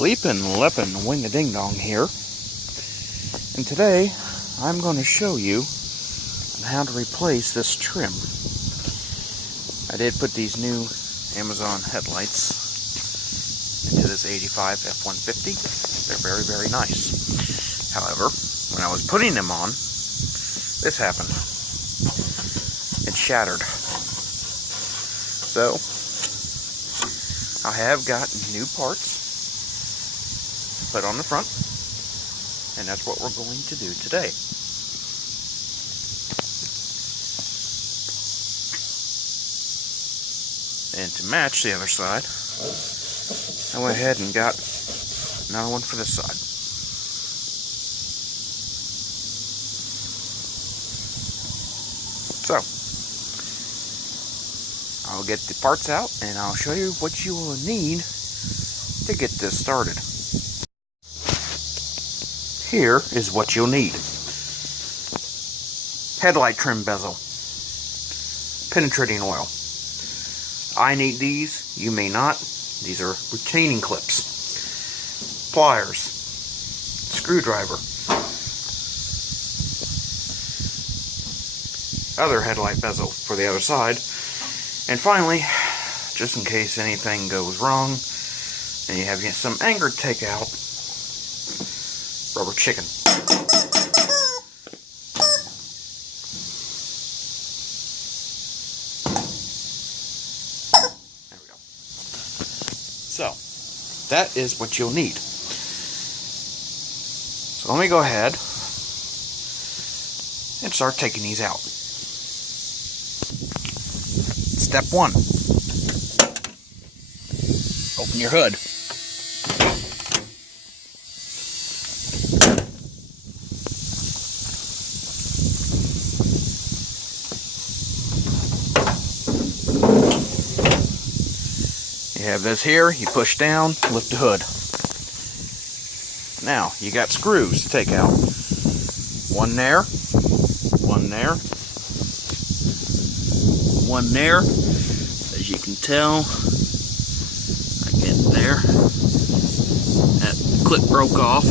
Leepinlepin wing-a-ding-dong here, and today I'm going to show you how to replace this trim. I did put these new Amazon headlights into this 85 F150. They're very, very nice. However, when I was putting them on, this happened. It shattered. So, I have got new parts put on the front, and that's what we're going to do today. And to match the other side, I went ahead and got another one for this side. So, I'll get the parts out and I'll show you what you will need to get this started. Here is what you'll need. Headlight trim bezel. Penetrating oil. I need these, you may not. These are retaining clips. Pliers. Screwdriver. Other headlight bezel for the other side. And finally, just in case anything goes wrong and you have some anger to take out, rubber chicken. There we go. So, that is what you'll need. So let me go ahead and start taking these out. Step 1. Open your hood. You have this here, you push down, lift the hood. Now, you got screws to take out. One there, one there, one there. As you can tell, I get there. That clip broke off.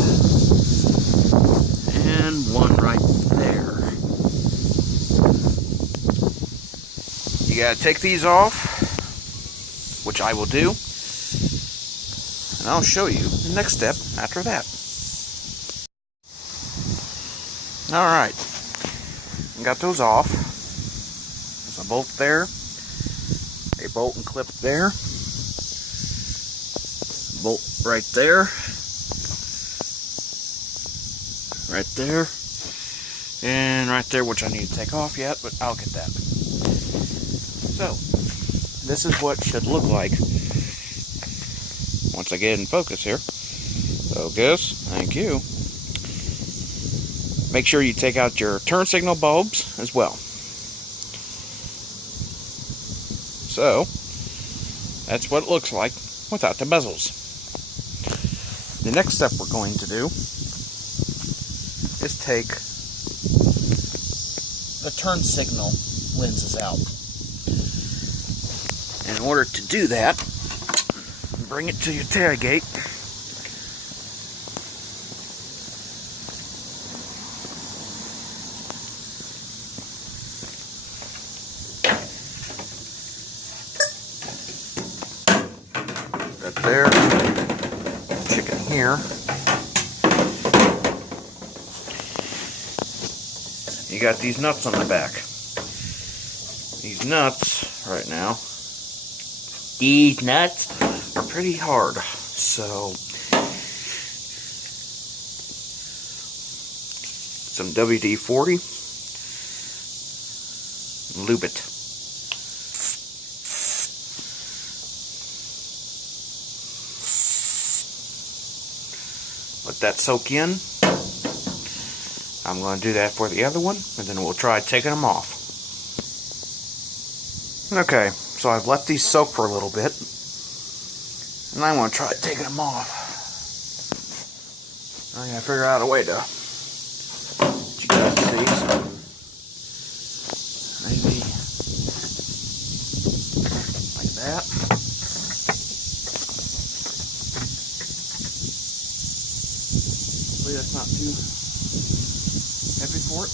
And one right there. You gotta take these off, which I will do, and I'll show you the next step after that. Alright, got those off. There's a bolt there, a bolt and clip there, bolt right there, and right there, which I need to take off yet, but I'll get that. So, this is what it should look like once I get in focus here. Focus, thank you. Make sure you take out your turn signal bulbs as well. So, that's what it looks like without the bezels. The next step we're going to do is take the turn signal lenses out. In order to do that, bring it to your tailgate. Right there. Chicken here. You got these nuts on the back. These nuts, right now, these nuts are pretty hard, so some WD-40, lube it. Let that soak in. I'm going to do that for the other one, and then we'll try taking them off. Okay, so I've let these soak for a little bit, and I want to try taking them off. I'm going to figure out a way to let you guys see some, maybe like that. not too heavy for it.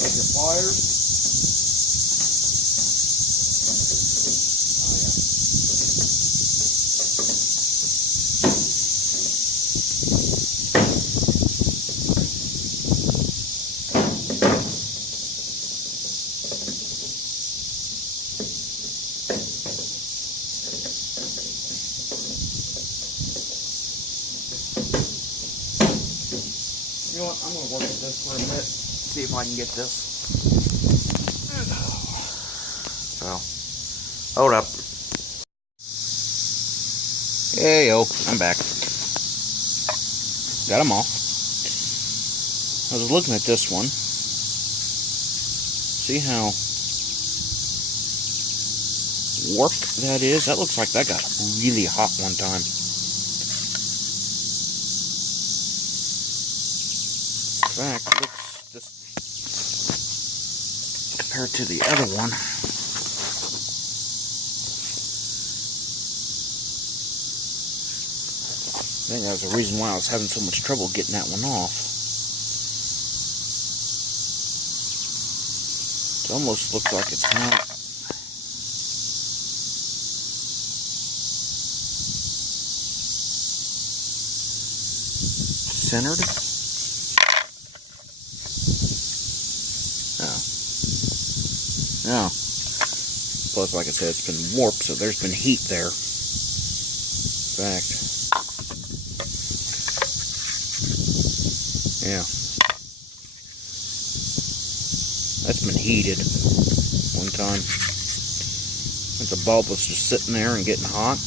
Take your pliers. You know what, I'm going to work at this for a bit, see if I can get this. So, hold up. Hey, yo, I'm back. Got them all. I was looking at this one. See how warped that is? That looks like that got really hot one time. In fact, it looks just compared to the other one. I think that was the reason why I was having so much trouble getting that one off. It almost looks like it's not centered. No. Plus, like I said, it's been warped, so there's been heat there. In fact, yeah. That's been heated one time. And the bulb was just sitting there and getting hot.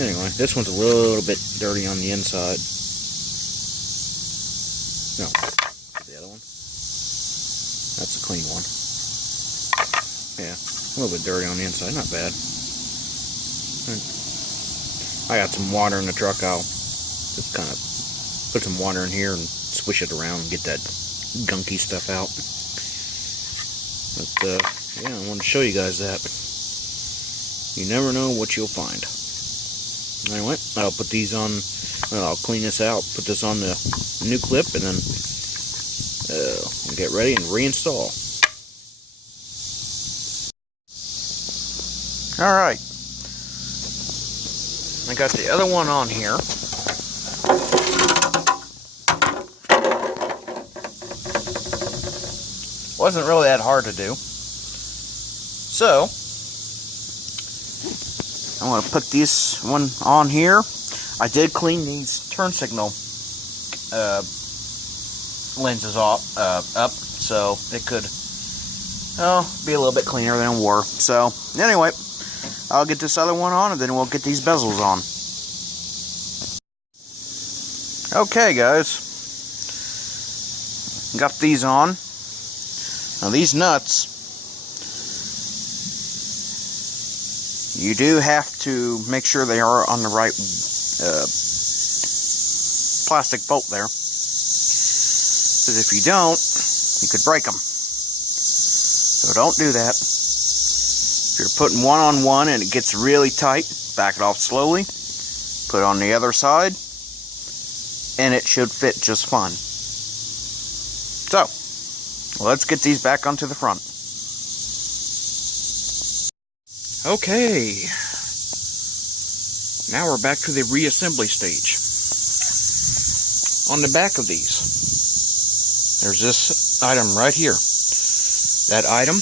Anyway, this one's a little bit dirty on the inside. No. The other one? That's a clean one. Yeah, a little bit dirty on the inside, not bad. I got some water in the truck. I'll just kind of put some water in here and swish it around and get that gunky stuff out. But, yeah, I want to show you guys that. You never know what you'll find. Anyway, I'll put these on, well, I'll clean this out, put this on the new clip, and then we'll get ready and reinstall. Alright, I got the other one on here. Wasn't really that hard to do. So, I'm going to put this one on here. I did clean these turn signal lenses off, up, so it could be a little bit cleaner than it were. So, anyway, I'll get this other one on, and then we'll get these bezels on. Okay, guys. Got these on. Now, these nuts, you do have to make sure they are on the right plastic bolt there. Because if you don't, you could break them. So don't do that. If you're putting one on one and it gets really tight, back it off slowly. Put it on the other side. And it should fit just fine. So, let's get these back onto the front. Okay, now we're back to the reassembly stage. On the back of these, there's this item right here. That item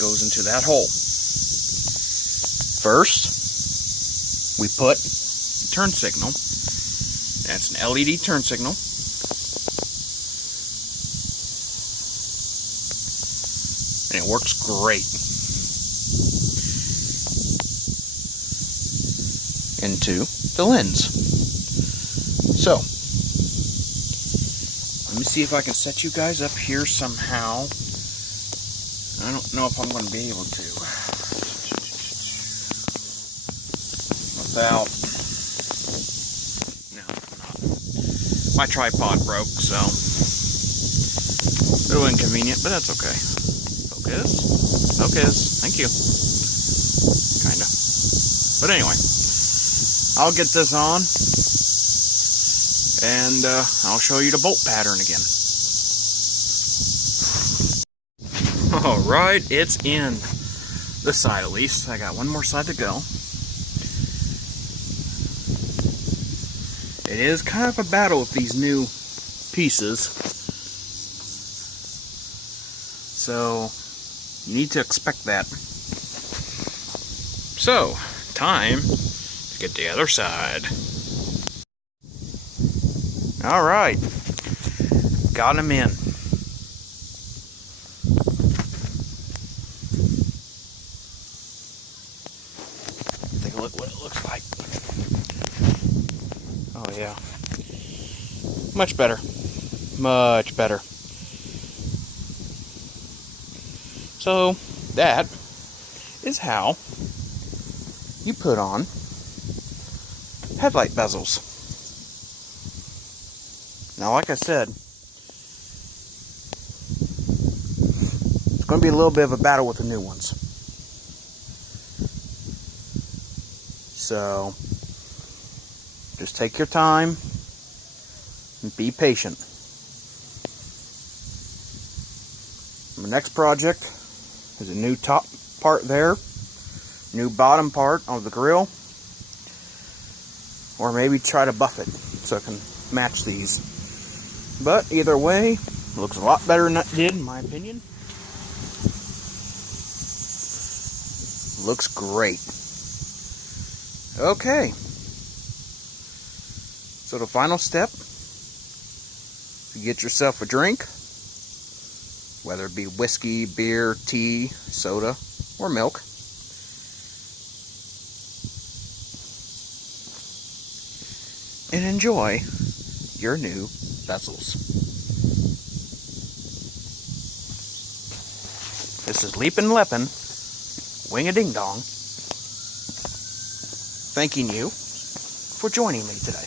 goes into that hole. First, we put turn signal. That's an LED turn signal. And it works great. Into the lens. So, let me see if I can set you guys up here somehow. I don't know if I'm going to be able to. Without... No, I'm not. my tripod broke, so a little inconvenient, but that's okay. Focus. Focus. Thank you. Kinda. But anyway, I'll get this on, and I'll show you the bolt pattern again. Alright, it's in. This side at least. I got one more side to go. It is kind of a battle with these new pieces. So, you need to expect that. So, time to get the other side. Alright. Got him in. Take a look what it looks like. Oh yeah. Much better. Much better. So, that is how you put on headlight bezels. Now, like I said, it's going to be a little bit of a battle with the new ones. So, just take your time and be patient. My next project is a new top part there, new bottom part of the grill, or maybe try to buff it so it can match these. But either way, it looks a lot better than it did, in my opinion. Looks great. Okay. So the final step, you get yourself a drink, whether it be whiskey, beer, tea, soda, or milk. And enjoy your new bezels. This is Leepinlepin, Wing-a-ding-dong, thanking you for joining me today.